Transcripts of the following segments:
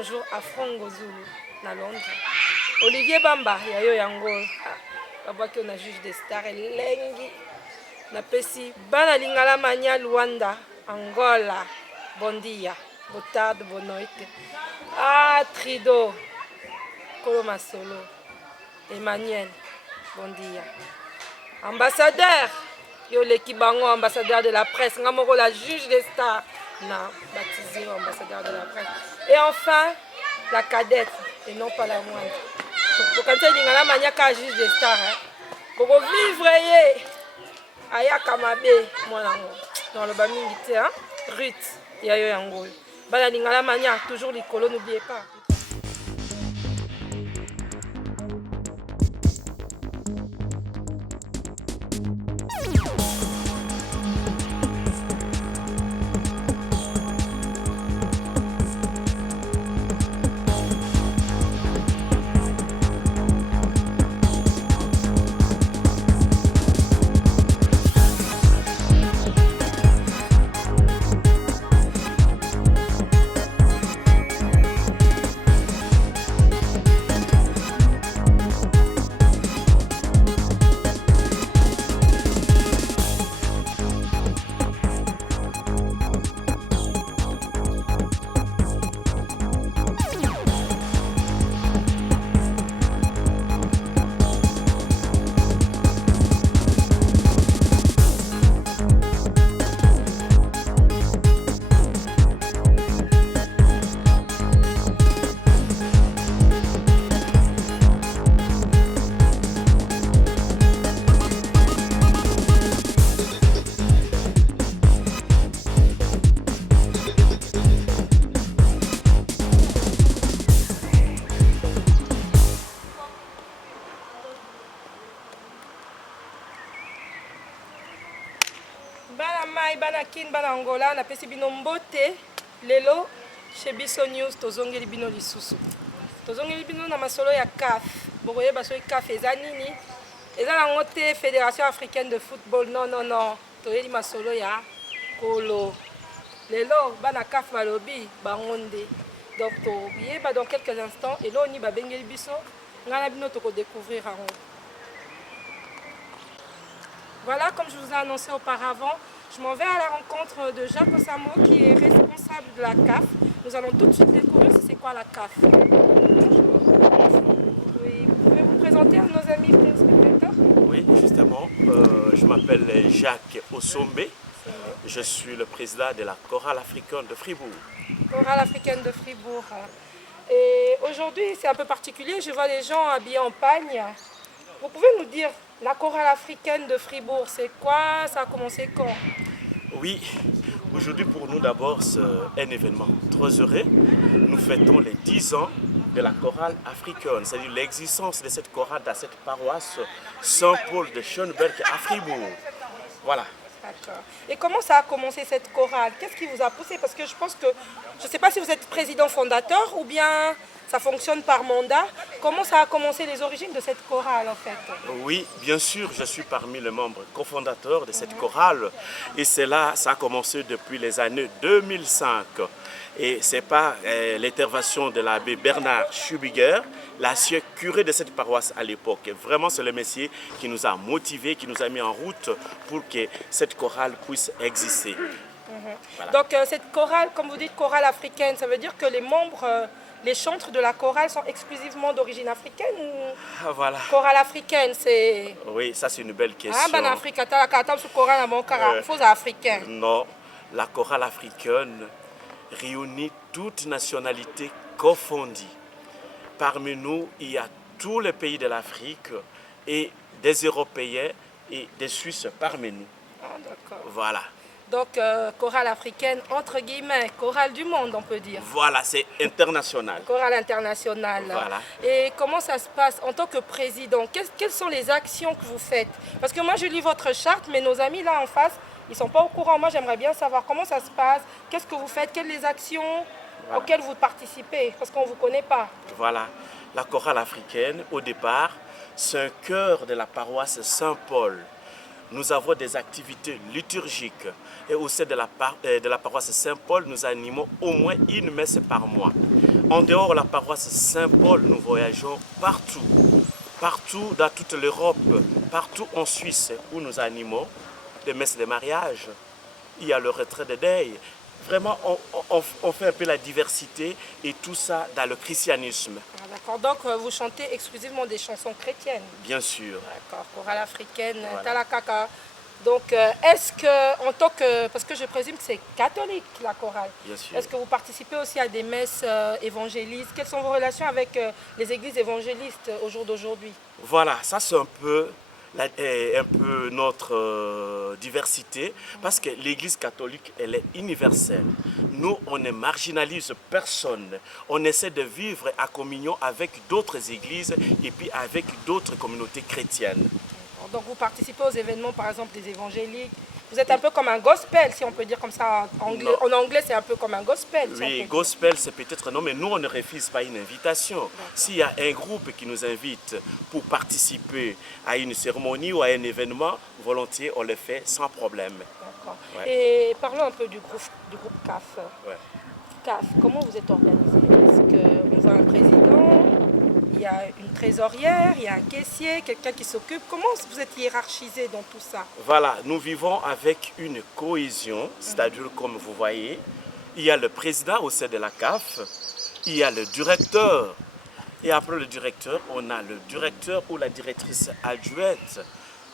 bonjour à Frango Zulu na Londres. Olivier Bamba yayo yango babaki na juge des stars elengi na pesi bana lingala mania Luanda Angola Bondia Botard Bonoite Trido Kolo Masolo Emmanuel Bondia ambassadeur yo Lekibango ambassadeur de la presse ngamoko la juge des stars na baptisé ambassadeur de la presse et enfin la cadette et non pas la moindre. Pour quand il y a la manière qu'un juge des stars, pour vivre aya kamabe moi dans le bamingité hein Ruth ya yo yango. Bala lingala manière toujours les colons n'oubliez pas. Bana kin bana Angola na pesi bino mbote lelo chez Biso News tozongeli bino lisusu tozongeli bino na masolo ya CAF bokoye baso CAF eza nini eza nango te Fédération africaine de football non toyeli masolo ya kolo lelo bana CAF balobi bangonde donc toyeba dans quelques instants elo ni babengeli biso ngana bino toko découvrir yango. Voilà, comme je vous ai annoncé auparavant, je m'en vais à la rencontre de Jacques Osamo qui est responsable de la CAF. Nous allons tout de suite découvrir c'est quoi la CAF. Bonjour. Oui, vous pouvez vous présenter à nos amis téléspectateurs? Oui, justement, je m'appelle Jacques Osombe. Je suis le président de la chorale africaine de Fribourg. Chorale africaine de Fribourg. Et aujourd'hui, c'est un peu particulier. Je vois les gens habillés en pagne. Vous pouvez nous dire la chorale africaine de Fribourg, c'est quoi? Ça a commencé quand? Oui, aujourd'hui pour nous d'abord c'est un événement très heureux. Nous fêtons les 10 ans de la chorale africaine, c'est-à-dire l'existence de cette chorale dans cette paroisse Saint-Paul de Schönberg à Fribourg. Voilà. D'accord. Et comment ça a commencé cette chorale? Qu'est-ce qui vous a poussé? Parce que je pense que, je ne sais pas si vous êtes président fondateur ou bien ça fonctionne par mandat. Comment ça a commencé les origines de cette chorale en fait? Oui, bien sûr, je suis parmi les membres cofondateurs de cette chorale. Et cela, ça a commencé depuis les années 2005. Et c'est par l'intervention de l'abbé Bernard Schubiger, l'ancien curé de cette paroisse à l'époque. Vraiment, c'est le Messie qui nous a motivés, qui nous a mis en route pour que cette chorale puisse exister. Voilà. Donc cette chorale, comme vous dites, chorale africaine, ça veut dire que les membres... les chantres de la chorale sont exclusivement d'origine africaine ou voilà. Chorale africaine, c'est... Oui, ça c'est une belle question. Ah, ben Afrique, chorale africaine. Non, la chorale africaine réunit toutes nationalités confondues. Parmi nous, il y a tous les pays de l'Afrique et des Européens et des Suisses parmi nous. Ah, d'accord. Voilà. Donc, chorale africaine, entre guillemets, chorale du monde, on peut dire. Voilà, c'est international. Chorale internationale. Voilà. Et comment ça se passe en tant que président? Quelles sont les actions que vous faites? Parce que moi, je lis votre charte, mais nos amis là en face, ils ne sont pas au courant. Moi, j'aimerais bien savoir comment ça se passe, qu'est-ce que vous faites, quelles les actions auxquelles vous participez, parce qu'on ne vous connaît pas. Voilà. La chorale africaine, au départ, c'est un chœur de la paroisse Saint-Paul. Nous avons des activités liturgiques et au sein de la paroisse Saint-Paul, nous animons au moins une messe par mois. En dehors de la paroisse Saint-Paul, nous voyageons partout. Partout dans toute l'Europe, partout en Suisse où nous animons des messes de mariage. Il y a le retrait de deuil. Vraiment, on fait un peu la diversité et tout ça dans le christianisme. Ah, d'accord, donc vous chantez exclusivement des chansons chrétiennes? Bien sûr. D'accord, chorale africaine, Voilà. Talakaka. Donc, est-ce que, en tant que, parce que je présume que c'est catholique la chorale, Bien sûr. est-ce que vous participez aussi à des messes évangélistes? Quelles sont vos relations avec les églises évangélistes au jour d'aujourd'hui? Voilà, ça c'est un peu notre diversité, parce que l'Église catholique, elle est universelle. Nous, on ne marginalise personne. On essaie de vivre à communion avec d'autres églises et puis avec d'autres communautés chrétiennes. Donc vous participez aux événements, par exemple, des évangéliques. Vous êtes un peu comme un gospel, si on peut dire comme ça. En anglais, c'est un peu comme un gospel. Si Oui, gospel, c'est peut-être non, mais nous, on ne refuse pas une invitation. S'il y a un groupe qui nous invite pour participer à une cérémonie ou à un événement, volontiers, on le fait sans problème. D'accord. Ouais. Et parlons un peu du groupe CAF. Ouais. CAF, comment vous êtes organisé? Est-ce qu'on voit un président? Il y a une trésorière, il y a un caissier, quelqu'un qui s'occupe. Comment vous êtes hiérarchisé dans tout ça? Voilà, nous vivons avec une cohésion, c'est-à-dire comme vous voyez, il y a le président au sein de la CAF, il y a le directeur, et après le directeur, on a le directeur ou la directrice adjointe,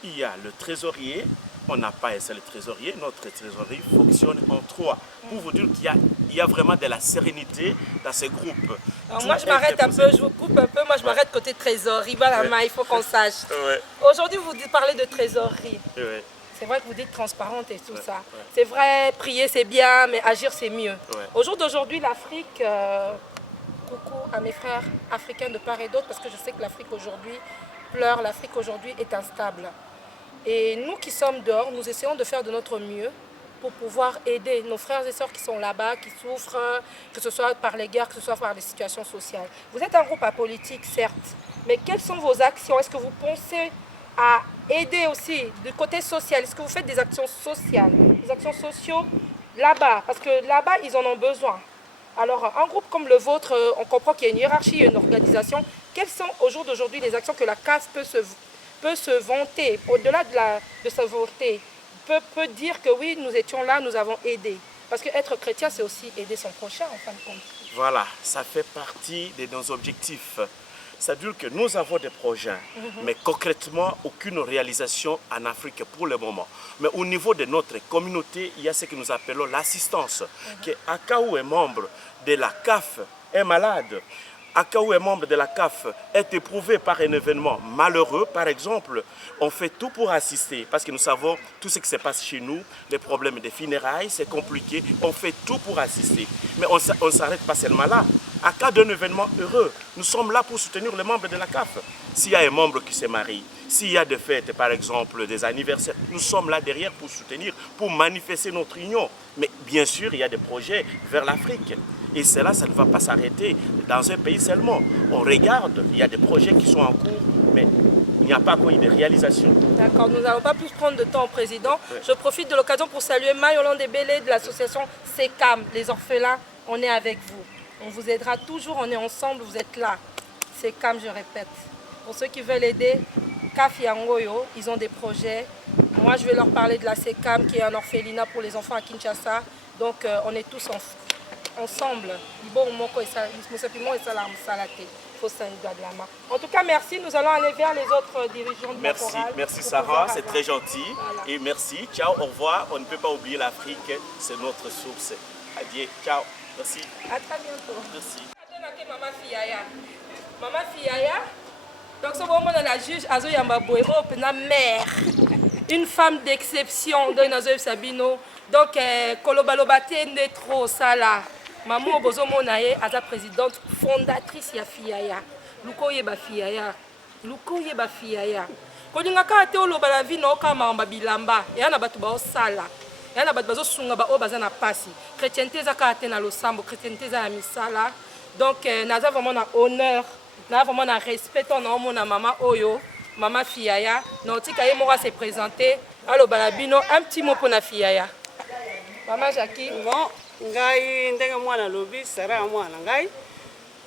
il y a le trésorier, on n'a pas un seul trésorier, notre trésorerie fonctionne en trois. Pour vous dire qu'il y a vraiment de la sérénité dans ce groupe. Alors moi je m'arrête un peu, je vous coupe un peu, moi je m'arrête côté trésorerie, voilà, il faut qu'on sache. Ouais. Aujourd'hui vous parlez de trésorerie. Ouais. C'est vrai que vous dites transparente et tout ça. Ouais. C'est vrai, prier c'est bien, mais agir c'est mieux. Ouais. Au jour d'aujourd'hui, l'Afrique, coucou à mes frères africains de part et d'autre, parce que je sais que l'Afrique aujourd'hui pleure, l'Afrique aujourd'hui est instable. Et nous qui sommes dehors, nous essayons de faire de notre mieux pour pouvoir aider nos frères et sœurs qui sont là-bas, qui souffrent, que ce soit par les guerres, que ce soit par les situations sociales. Vous êtes un groupe apolitique, certes, mais quelles sont vos actions? Est-ce que vous pensez à aider aussi du côté social? Est-ce que vous faites des actions sociales, des actions sociaux là-bas? Parce que là-bas, ils en ont besoin. Alors, un groupe comme le vôtre, on comprend qu'il y a une hiérarchie, une organisation. Quelles sont au jour d'aujourd'hui les actions que la CAF peut se vanter, au-delà de sa volonté, peut dire que oui, nous étions là, nous avons aidé. Parce qu'être chrétien, c'est aussi aider son prochain, en fin de compte. Voilà, ça fait partie de nos objectifs. C'est-à-dire que nous avons des projets, mais concrètement, aucune réalisation en Afrique pour le moment. Mais au niveau de notre communauté, il y a ce que nous appelons l'assistance. Que Akaou est membre de la CAF, est malade. Akaou est membre de la CAF, est éprouvé par un événement malheureux, par exemple, on fait tout pour assister, parce que nous savons tout ce qui se passe chez nous, les problèmes de funérailles, c'est compliqué, on fait tout pour assister. Mais on ne s'arrête pas seulement là. À cas d'un événement heureux, nous sommes là pour soutenir les membres de la CAF. S'il y a un membre qui se marie, s'il y a des fêtes, par exemple, des anniversaires, nous sommes là derrière pour soutenir, pour manifester notre union. Mais bien sûr, il y a des projets vers l'Afrique. Et cela, ça ne va pas s'arrêter dans un pays seulement. On regarde, il y a des projets qui sont en cours, mais il n'y a pas encore eu de réalisation. D'accord, nous n'allons pas plus prendre de temps au président. Ouais. Je profite de l'occasion pour saluer Mayolande Bélé de l'association SECAM, les orphelins, on est avec vous. On vous aidera toujours, on est ensemble, vous êtes là. SECAM, je répète. Pour ceux qui veulent aider, CAF Yangoyo, ils ont des projets. Moi, je vais leur parler de la SECAM, qui est un orphelinat pour les enfants à Kinshasa. Donc, on est tous ensemble. En tout cas, merci. Nous allons aller vers les autres dirigeants de la chorale. Merci Sarah, c'est très gentil. Voilà. Et merci. Ciao, au revoir. On ne peut pas oublier l'Afrique, c'est notre source. Adieu, ciao. Merci. À très bientôt. Merci. Maman Fiaya. Maman Fiaya. Donc, ce moment, la juge Azo Yambaboué, mère. Une femme d'exception dans Nazoev Sabino. Donc, Kolobalobate n'est trop ça là. Maman Bozo Monaye, à la présidente fondatrice ya Fiaya. Lukoye ba Fiaya. Lukoye ba Fiaya. Quand on a été au Lobala vie, on a mamba bilamba. Et on a battu ba osala. Et on a battu ba sunga ba obazana pasi. Chrétienté zaka ate na losambo, chrétienté za misala. Donc, naza vraiment na honneur, na vraiment na respect on a mona maman Oyo, maman Fiaya. Nautika ye mora se présenter. Allo balabino, un petit mot pour na Fiaya. Maman Jackie. Bon. Ngai ndenge mwana lobi sera mwana ngai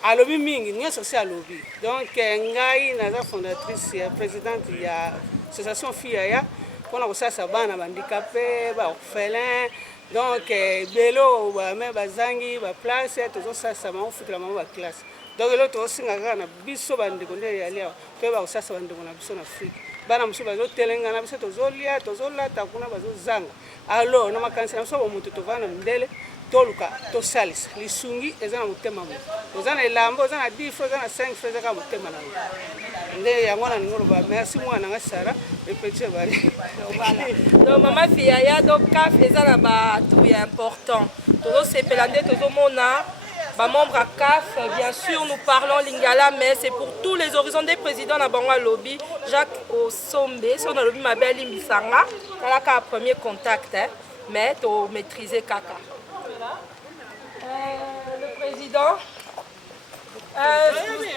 alobi mingi nyonso si alobi donc ngai naza fondatrice ya présidente ya association Fiaya mpona kosalisa bana bandikape baorphelin donc belo bame bazangi baplace tozosalisa bango futela bango baklasse donc elo tozosinga kaka na biso bandeko nde eyali awa toyeba kosalisa bandeko na biso na afrique bana mosusu bazotelenga na biso tozolia tozolata kuna bazozanga alors na makanisi na biso bamoto tovana na mindele toluka tosalisa lisungi eza na motema mo oza na elamba oza na 10 francs oza na 5 francs ezaka motema na nde yango na ningo loba merci mwana nanga Sara repeti bali donc mama Fiaya donc CAF eza na bato ya important tozosepela nde tozomona membre à CAF, bien sûr, nous parlons lingala, mais c'est pour tous les horizons des présidents na bango lobby. Jacques Osombe, son lobby Mabeli Misanga, c'est le premier contact, hein, mais tu maîtriser Kaka. Le président,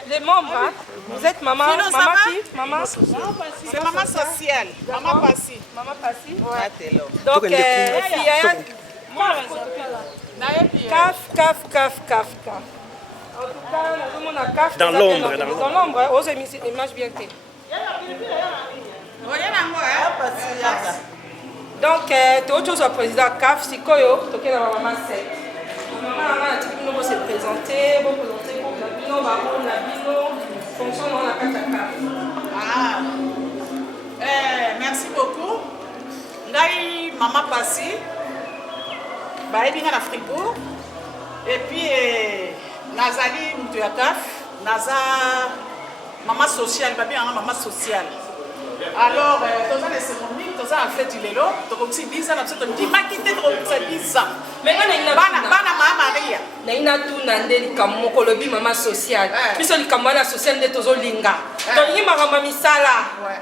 les membres, hein, vous êtes maman, maman qui? Maman c'est maman sociale, maman Passi. Maman Passi. Ouais. Donc, Fiaya. CAF. En tout cas, nous avons un CAF. Dans l'ombre. Dans l'ombre, aux images bien clés. Donc, tu as autre chose au président CAF, c'est quoi? Tu as la maman 7. Maman a dit se présenter, pour la bino, fonction dans la CAF. Merci beaucoup. Ngai maman Passi. Baïbinga na Fribourg et puis nazali mutu ya CAF naza maman sociale babi nga maman sociale alors toza na cérémonie toza en fait lelo tokoksi 10 ans na biso tondimaki te tokokisa 10 ans mais bana mama Maria na ina tuna nde likambo moko lobi mama sociale biso likambo wana sociale nde tozolinga tolingi makambo ya misala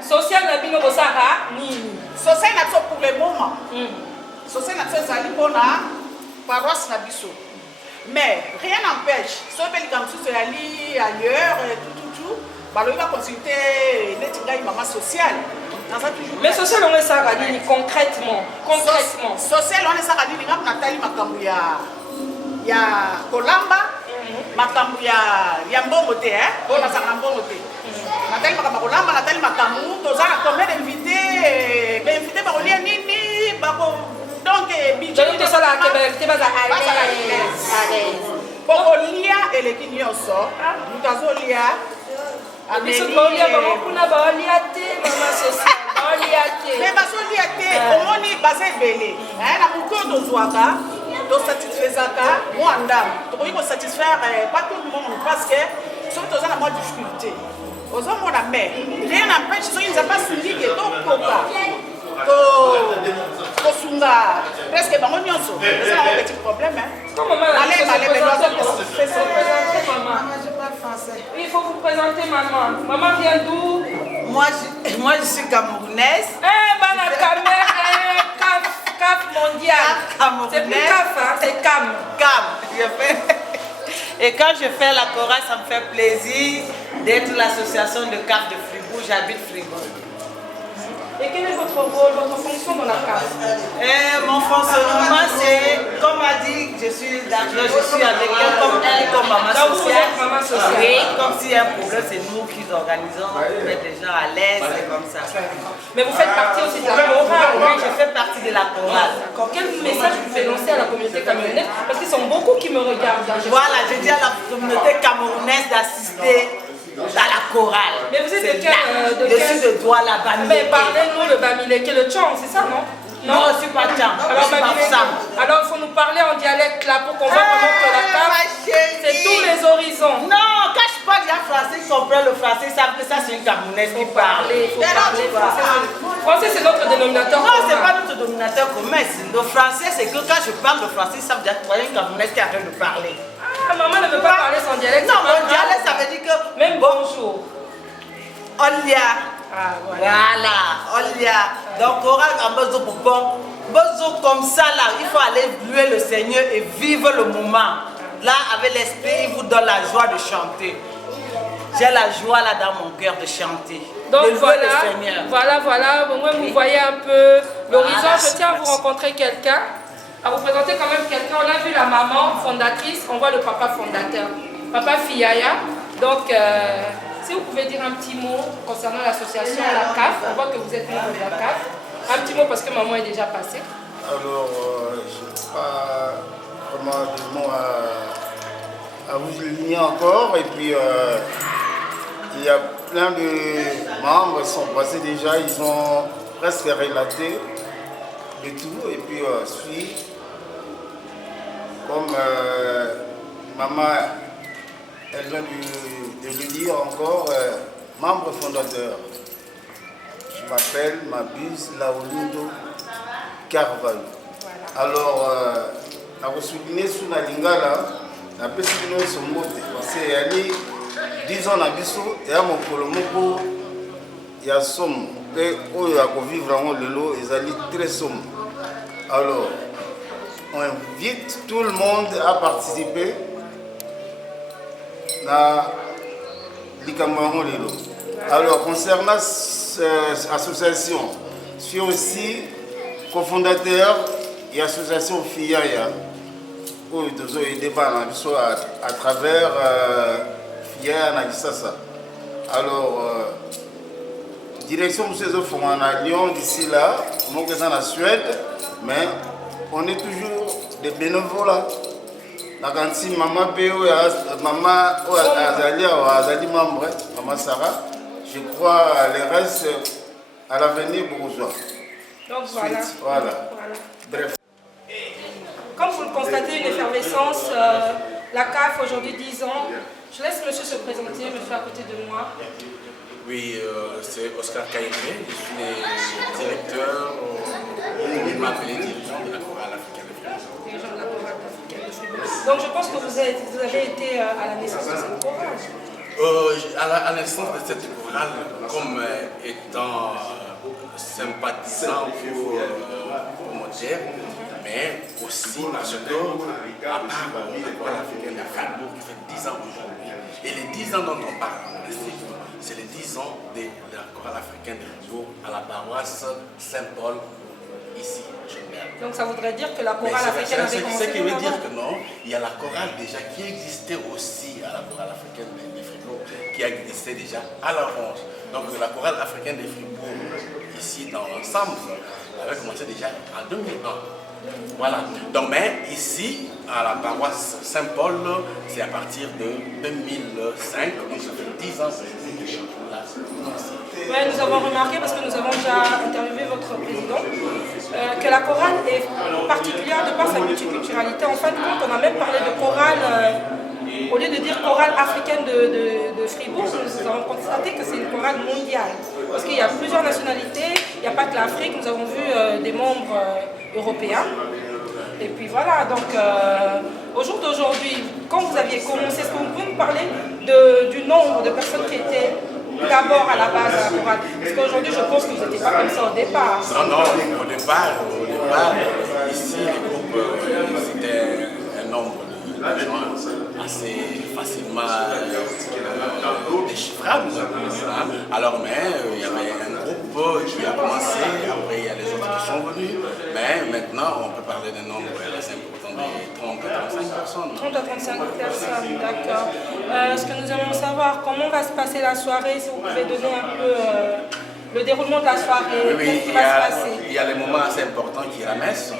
sociale na bino bosaka nini sociale na biso pour le moment sociale na biso ezali mpona paroisse na biso mais rien n'empêche so pe likambo mosusu eyali ailleurs tout balobi baconsulte neti ngai mama sociale naza toujours mais sociale ongo esaka nini concrètement sociale wana esaka nini ngapo natali makambo ya kolamba makambo ya mbongo te oyo nazaka na mbongo te natali makambo ya kolamba natali makambo toza na combien d'invité bainvité bakolia nini donc budget de sala ke bainvité baza à l'aise bokolia eleki nyonso moto azolia biso baolia bango kuna baolia te mama sociale baolia te mais bazolia te omoni baza ebele na motu oyo tozwaka tosatisfaisaka mwa ndambo tokoki kosatisfaire pas tout le monde parce que soki toza na mwa difficulté ozomona mais rien n'empêche soki nzambe asundiki tokoka kosunga presque bango nyonso eza na petit problème il faut vous présenter maman. Maman vient d'où? Moi je suis camerounaise. Bana Camer, CAF mondial. C'est plus CAF, hein, c'est CAM. Et quand je fais la chorale, ça me fait plaisir d'être l'association de CAF de Fribourg. J'habite Fribourg. Et quel est votre rôle, votre fonction dans la CAF? Mon fonctionnement, c'est, comme a dit, je suis avec elle comme maman sociale. Maman sociale. Oui, comme s'il y a un problème, c'est nous qui organisons, on met les gens à l'aise, c'est comme ça. Mais vous faites partie aussi de la chorale? Oui, je fais partie de la chorale. Quel message vous faites lancer à la communauté camerounaise? Parce qu'ils sont beaucoup qui me regardent. Voilà, je dis à la communauté camerounaise d'assister dans la chorale. Mais vous êtes de quel Je suis de Douala, Bamileke. Mais parlez-nous le Bamileke, le Tchang, c'est ça, non? Non, je ne suis pas Tchang. Alors il faut nous parler en dialecte là pour qu'on voit vraiment que la CAF, c'est tous les horizons. Non, quand je parle en français, ils comprennent le français, ils savent que ça c'est une Camerounaise qui parle. Il faut parler français. Français c'est notre dénominateur commun. Non, c'est pas notre dénominateur commun. Le français c'est que quand je parle le français, ils savent déjà qu'il y a une Camerounaise qui est en train de parler. Ah, maman ne veut pas parler son dialecte. Non, mon dialecte ça veut dire que... Même bonjour. Olia. Ah, voilà. Olia. Donc, on a un besoin pour bon. Besoin comme ça, là, il faut aller louer le Seigneur et vivre le moment. Là, avec l'esprit, il vous donne la joie de chanter. J'ai la joie là dans mon cœur de chanter. Donc de voilà, louer le Seigneur. voilà. Au moins, vous voyez un peu l'horizon. Voilà, je tiens à vous rencontrer quelqu'un, à vous présenter quand même quelqu'un. On a vu la maman fondatrice, on voit le papa fondateur. Papa Fiaya. Donc, si vous pouvez dire un petit mot concernant l'association La CAF, on voit que vous êtes membre de la CAF. Un petit mot parce que maman est déjà passée. Alors, je n'ai pas vraiment de mots à vous souligner encore. Et puis, il y a plein de membres qui sont passés déjà, ils ont presque relaté de tout. Et puis, comme maman, elle vient de le dire encore, membre fondateur. Je m'appelle Mabuse Laolindo Carvalho. Alors, je vais souligner sur la lingala, je vais souligner son mot. Parce qu'il y a 10 ans, il y a mon colombo, il y a somme. Et il y a vivre en le lot, ils allaient très somme. Alors, on invite tout le monde à participer à l'Ikambaron Lelo. Alors, concernant cette association, je suis aussi cofondateur de l'association FIAYA, où nous avons aidé à travers FIAYA Nagisasa. Alors, direction de ces offres à Lyon d'ici là, nous sommes en Suède, mais on est toujours des bénévoles. Si maman Azali membre, maman Sarah, je crois les restes à l'avenir bourgeois. Donc voilà. Voilà. Bref. Comme vous le constatez, une effervescence, la CAF aujourd'hui 10 ans. Je laisse monsieur se présenter, monsieur à côté de moi. Oui, c'est Oscar Kaïmé, je suis le directeur, il m'a appelé dirigeant de la chorale africaine de Fribourg. Dirigeant de la chorale africaine de Fribourg. Donc je pense que vous avez été à la naissance de cette chorale. À la naissance de cette chorale, comme étant sympathisant pour Modère, mais aussi parce que, à part la chorale africaine de Fribourg qui fait 10 ans aujourd'hui, et les 10 ans dont on parle, c'est les 10 ans de la chorale africaine de Fribourg à la paroisse Saint-Paul, ici, à Genève. Donc ça voudrait dire que la chorale africaine avait commencé. Ce qui veut dire que non, il y a la chorale déjà qui existait aussi à la chorale africaine de Fribourg, qui existait déjà à l'avance. Donc la chorale africaine de Fribourg, ici dans l'ensemble, avait commencé déjà en 2001. Voilà. Donc, mais ici, à la paroisse Saint-Paul, c'est à partir de 2005, donc ça fait 10 ans que je suis là. Ouais, nous avons remarqué, parce que nous avons déjà interviewé votre président, que la chorale est particulière de par sa multiculturalité. En fin de compte, on a même parlé de chorale, au lieu de dire chorale africaine de Fribourg, nous avons constaté que c'est une chorale mondiale. Parce qu'il y a plusieurs nationalités, il n'y a pas que l'Afrique, nous avons vu des membres européens. Et puis voilà, donc au jour d'aujourd'hui, quand vous aviez commencé, est-ce que vous pouvez nous parler du nombre de personnes qui étaient d'abord à la base à la chorale? Parce qu'aujourd'hui, je pense que vous n'étiez pas comme ça au départ. Non, au départ, ici, les groupes, c'était un nombre de gens assez facilement déchiffrable. Alors, mais il y avait un groupe qui a commencé, après il y a les autres qui sont venus, mais maintenant on peut parler d'un nombre assez important de 30 à 35 personnes. 30 à 35 personnes, d'accord. Ce que nous aimons savoir, comment va se passer la soirée, si vous pouvez donner un peu le déroulement de la soirée, qu'est-ce qui va se passer? Il y a les moments assez importants qui est la messe.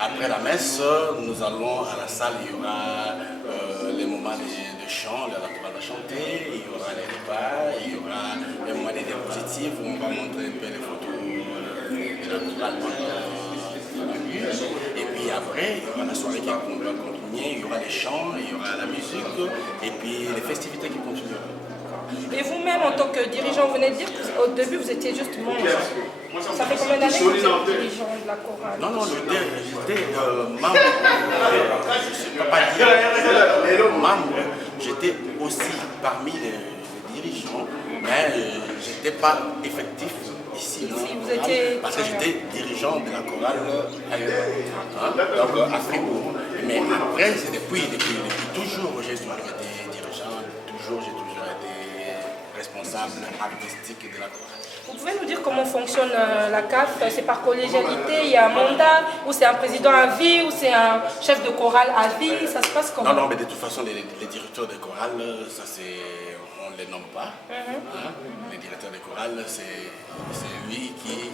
Après la messe, nous allons à la salle, il y aura les moments de chant, la chorale va chanter, il y aura les repas, il y aura les moments des diapositives où on va montrer un peu les photos de la chorale. Et puis après, il y aura la soirée qui va continuer, il y aura les chants, il y aura la musique et puis les festivités qui continueront. Et vous-même, en tant que dirigeant, vous venez de dire qu'au début, vous étiez juste membre. Ça fait combien d'années que vous êtes dirigeant de la chorale? Non, j'étais membre, je ne sais pas dire membre, j'étais aussi parmi les dirigeants, mais je n'étais pas effectif ici. Vous étiez... Parce que j'étais dirigeant de la chorale ailleurs, donc à Fribourg. Mais après, c'est depuis toujours, j'ai toujours été dirigeant, j'ai toujours été responsable artistique de la chorale. Vous pouvez nous dire comment fonctionne la CAF? C'est par collégialité, il y a un mandat, ou c'est un président à vie, ou c'est un chef de chorale à vie? Ça se passe comment? Non, mais de toute façon, les directeurs de chorale, ça c'est... on ne les nomme pas. Les directeurs de chorale, c'est lui qui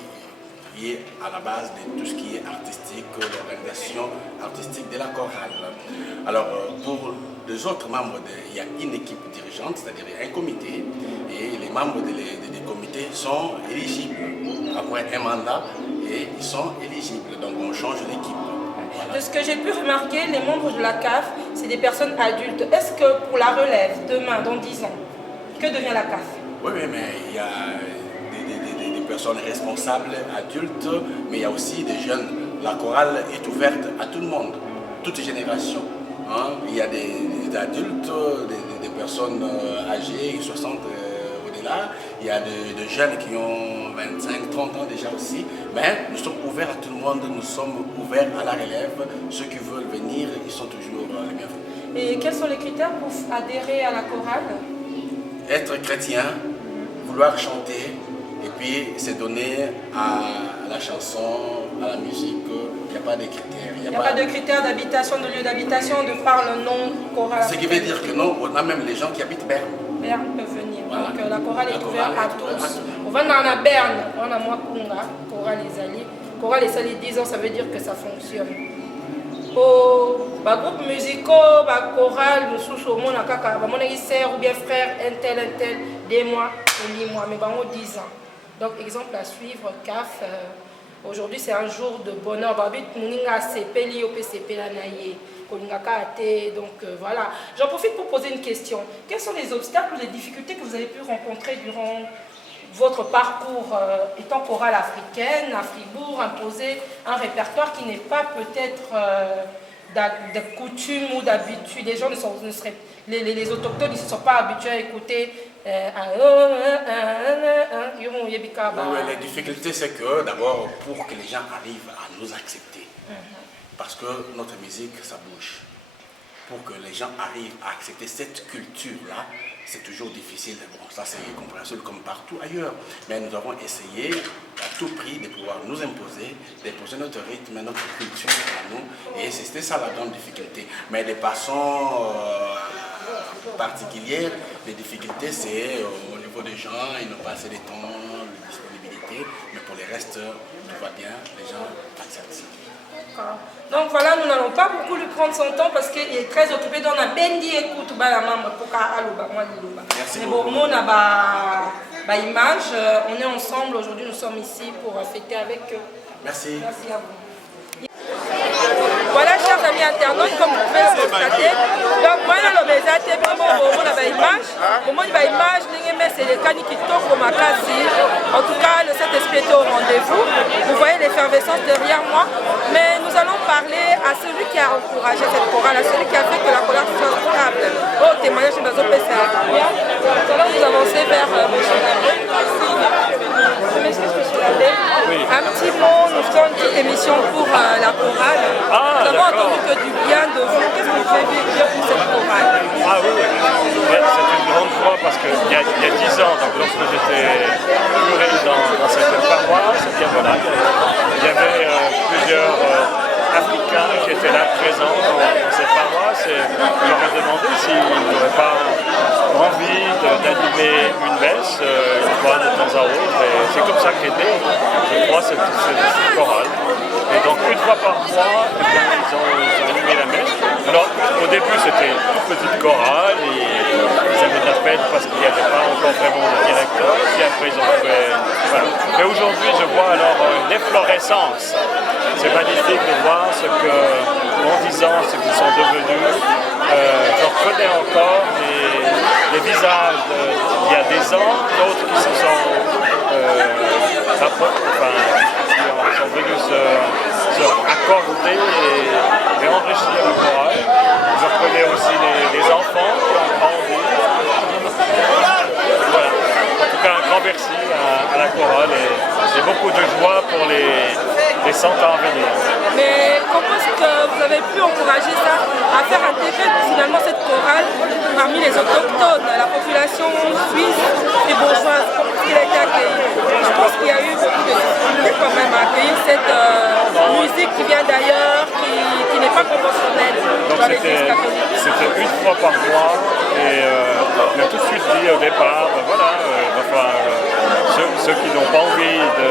est à la base de tout ce qui est artistique, l'organisation artistique de la chorale. Alors, pour les autres membres, il y a une équipe dirigeante, c'est-à-dire un comité, et les membres des comités sont éligibles. Après un mandat, et ils sont éligibles, donc on change l'équipe. Voilà. De ce que j'ai pu remarquer, les membres de la CAF, c'est des personnes adultes. Est-ce que pour la relève, demain, dans 10 ans, que devient la CAF? Oui, mais il y a des personnes responsables, adultes, mais il y a aussi des jeunes. La chorale est ouverte à tout le monde, toutes générations. Il y a des adultes, des personnes âgées, 60 au-delà. Il y a des jeunes qui ont 25, 30 ans déjà aussi. Mais nous sommes ouverts à tout le monde, nous sommes ouverts à la relève. Ceux qui veulent venir, ils sont toujours les bienvenus. Et quels sont les critères pour adhérer à la chorale? Être chrétien, vouloir chanter, et puis se donner à la chanson, à la musique. Il n'y a pas de critères. Il n'y a pas de critères d'habitation, de lieu d'habitation, de par le nom chorale. Ce qui veut dire que non, on a même les gens qui habitent Berne. Berne peuvent venir. Voilà. Donc la chorale est ouverte à tous. On va dans la Berne, on a moi Kunga, chorale les alliés. Chorale les alliés 10 ans, ça veut dire que ça fonctionne. Pour les groupes musicaux, les chorales, nous sommes au monde, ou bien frère, un tel, des mois, 8 mois, mais 10 ans. Donc, exemple à suivre, CAF, aujourd'hui c'est un jour de bonheur. Donc voilà. J'en profite pour poser une question. Quels sont les obstacles ou les difficultés que vous avez pu rencontrer durant votre parcours étant chorale africaine, à Fribourg, imposer un répertoire qui n'est pas peut-être de coutume ou d'habitude. Les gens ne seraient, les autochtones ne se sont pas habitués à écouter. La difficulté, c'est que d'abord, pour que les gens arrivent à nous accepter, parce que notre musique, ça bouge. Pour que les gens arrivent à accepter cette culture-là, c'est toujours difficile. Bon, ça c'est compréhensible comme partout ailleurs. Mais nous avons essayé à tout prix de pouvoir nous imposer, d'imposer notre rythme, notre culture à nous. Et c'était ça la grande difficulté. Mais de façon particulière, les difficultés c'est au niveau des gens, ils n'ont pas assez de temps, de disponibilité. Mais pour les restes, tout va bien, les gens acceptent. Donc voilà, nous n'allons pas beaucoup lui prendre son temps parce qu'il est très occupé. Donc on a Bendi écoute la maman pour Merci mais beaucoup. bon, on a image. On est ensemble aujourd'hui, nous sommes ici pour fêter avec eux. Merci. Merci à vous. Voilà, chers amis internautes, comme vous pouvez le constater. Donc moi, on a image, c'est les cani qui tombent au Makasi. En tout cas, le Saint-Esprit est au rendez-vous. Vous voyez l'effervescence derrière moi. Mais nous allons parler à celui qui a encouragé cette chorale, à celui qui a fait que la chorale soit stable. Au témoignage de Bazo PCA. Nous allons nous avancer vers M. Labbé. Je m'excuse, M. Labbé. Oui. Un petit mot, nous faisons une petite émission pour la chorale. Nous avons entendu que du bien de vous. Qu'est-ce que vous pouvez dire pour cette chorale? Ah oui, c'est une grande joie parce qu'il y a 10 ans, donc lorsque j'étais curé dans cette paroisse, il y avait plusieurs Africains qui étaient là présents dans cette paroisse et je leur ai demandé s'ils n'auraient pas envie d'animer une messe une fois de temps à autre. Et c'est comme ça qu'est né, je crois, cette chorale. Et donc une fois par mois, ils ont animé la messe. Alors au début c'était une toute petite chorale et ils avaient de la peine parce qu'il n'y avait pas encore vraiment de directeur. Puis après ils ont fait... Voilà. Mais aujourd'hui je vois alors l'efflorescence. C'est magnifique de voir ce que, en 10 ans, ce qu'ils sont devenus. Je reconnais encore les visages d'il y a des ans, d'autres qui se sont venus se accorder et enrichir la chorale. Je reconnais aussi les enfants qui ont grandi. Voilà. En tout cas, un grand merci à la chorale et beaucoup de joie pour les 100 ans à venir. Mais comment est-ce que vous avez pu encourager ça à faire intégrer finalement cette chorale parmi les autochtones, la population suisse et bourgeoise? Il a été Je pense qu'il y a eu beaucoup de difficultés quand même à accueillir cette musique qui vient d'ailleurs, qui n'est pas conventionnelle dans l'Église catholique. C'était une fois par mois et on a tout de suite dit au départ, ceux qui n'ont pas envie de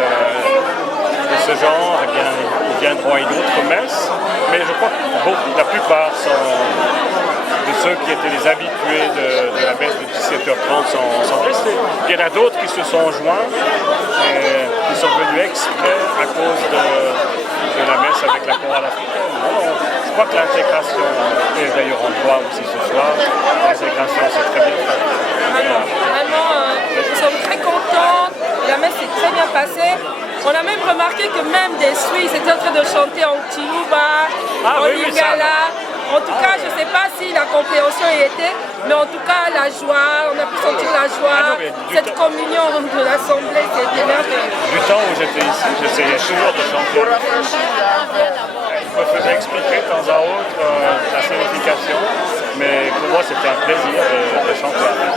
ce genre, eh bien, ils viendront à une autre messe. Mais je crois que la plupart de ceux qui étaient les habitués de la messe de 17h30 sont restés. Il y en a d'autres qui se sont joints et qui sont venus exprès à cause de la messe avec la chorale africaine. Je crois que l'intégration, et d'ailleurs on le voit aussi ce soir, l'intégration c'est très bien fait. Vraiment, nous sommes très contents, la messe s'est très bien passée. On a même remarqué que même des Suisses étaient en train de chanter en Chiluba, en Lingala. En tout cas, je ne sais pas si la compréhension y était, mais en tout cas, la joie, on a pu sentir la joie, cette communion de l'Assemblée, c'était merveilleux. Du temps où j'étais ici, j'essayais toujours de chanter. Je me faisais expliquer de temps à autre la signification, mais pour moi, c'était un plaisir de chanter avec.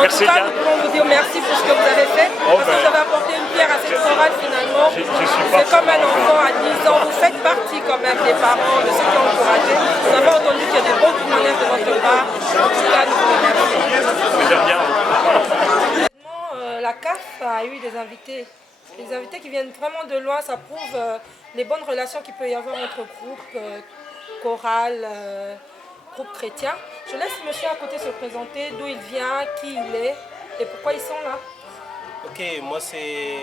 Merci bien. Nous pouvons vous dire merci pour ce que vous avez fait, parce que vous avez apporté une pierre à cette chorale finalement. C'est comme un enfant à 10 ans, vous faites partie quand même des parents, de ceux qui ont encouragé. Nous avons entendu qu'il y a des bons témoignages de votre part, en tout cas nous vous remercions. La CAF a eu des invités qui viennent vraiment de loin, ça prouve les bonnes relations qu'il peut y avoir entre groupes, chorales, groupes chrétiens. Je laisse monsieur à côté se présenter, d'où il vient, qui il est et pourquoi ils sont là. Ok, moi c'est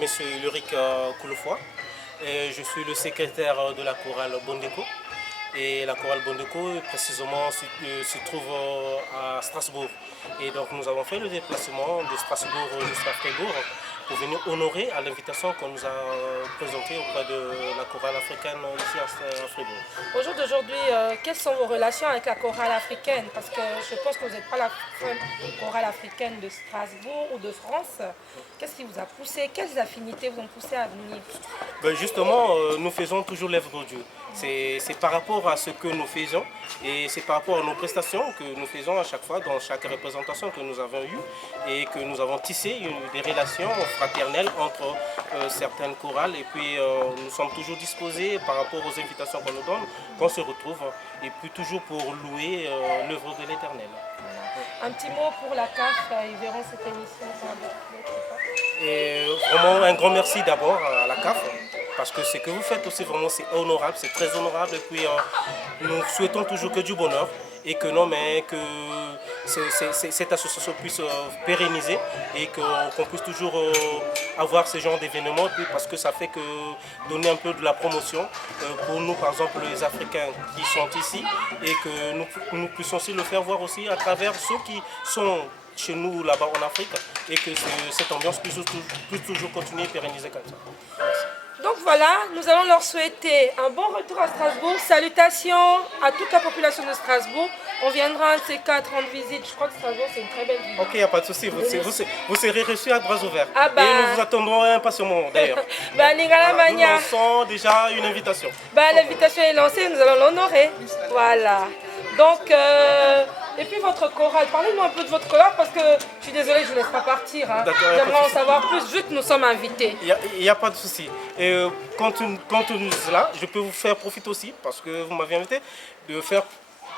monsieur Ulrich Kouloufoy. Je suis le secrétaire de la chorale Bondeko. Et la chorale Bondeko précisément se trouve à Strasbourg. Et donc nous avons fait le déplacement de Strasbourg jusqu'à Fribourg pour venir honorer à l'invitation qu'on nous a présentée auprès de la chorale africaine ici à Fribourg. Au jour d'aujourd'hui, quelles sont vos relations avec la chorale africaine? Parce que je pense que vous n'êtes pas la seule chorale africaine de Strasbourg ou de France. Qu'est-ce qui vous a poussé? Quelles affinités vous ont poussé à venir? Justement, nous faisons toujours l'œuvre de Dieu. C'est par rapport à ce que nous faisons et c'est par rapport à nos prestations que nous faisons à chaque fois dans chaque représentation que nous avons eue et que nous avons tissé des relations fraternelles entre certaines chorales et puis nous sommes toujours disposés par rapport aux invitations qu'on nous donne, qu'on se retrouve et puis toujours pour louer l'œuvre de l'Éternel. Un petit mot pour la CAF, ils verront cette émission. Et vraiment un grand merci d'abord à la CAF. Parce que ce que vous faites aussi vraiment c'est honorable, c'est très honorable et puis nous souhaitons toujours que du bonheur et que cette association puisse pérenniser et qu'on puisse toujours avoir ce genre d'événements parce que ça fait que donner un peu de la promotion pour nous par exemple les Africains qui sont ici et que nous puissions aussi le faire voir aussi à travers ceux qui sont chez nous là-bas en Afrique et que cette ambiance puisse toujours continuer et pérenniser comme ça. Merci. Donc voilà, nous allons leur souhaiter un bon retour à Strasbourg. Salutations à toute la population de Strasbourg. On viendra un de ces quatre rendre visite. Je crois que Strasbourg, c'est une très belle ville. Ok, il n'y a pas de souci. Vous serez reçus à bras ouverts. Ah bah. Et nous vous attendons impatiemment d'ailleurs. Nous lançons déjà une invitation. L'invitation est lancée, nous allons l'honorer. Voilà. Donc, et puis votre chorale, parlez-nous un peu de votre chorale parce que je suis désolée, je ne vous laisse pas partir. Hein. J'aimerais en savoir plus, vu que nous sommes invités. Il n'y a pas de souci. Et quand nous sommes là, je peux vous faire profiter aussi, parce que vous m'avez invité, de faire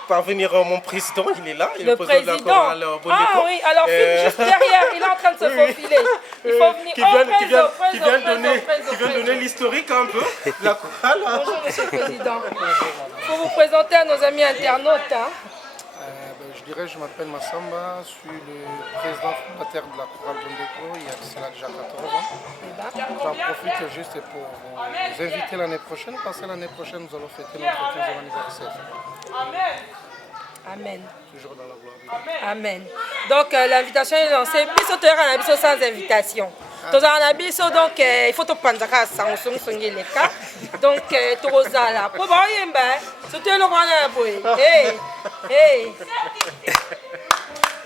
parvenir mon président, il est là. Le président de la chorale Bondeko. Ah oui, alors juste derrière, il est en train de se faufiler. Il faut venir. Qui vient donner l'historique un peu de la chorale. Bonjour monsieur le président. Il faut vous présenter à nos amis internautes. Hein. Je m'appelle Massamba, je suis le président fondateur de la chorale Bondeko, il y a cela déjà 14 ans. J'en profite juste pour vous inviter l'année prochaine, parce que l'année prochaine nous allons fêter notre 15e anniversaire. Amen. Toujours dans la gloire de Dieu. Amen. Donc l'invitation est lancée. Biso tu auras un abisso sans invitation. Tu auras un abisso donc il faut te prendre ça sans sonner les cas. Donc tu auras là. Pour voir un ben, c'est le grand aboué. Hey.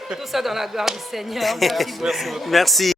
Tout ça dans la gloire du Seigneur. Merci.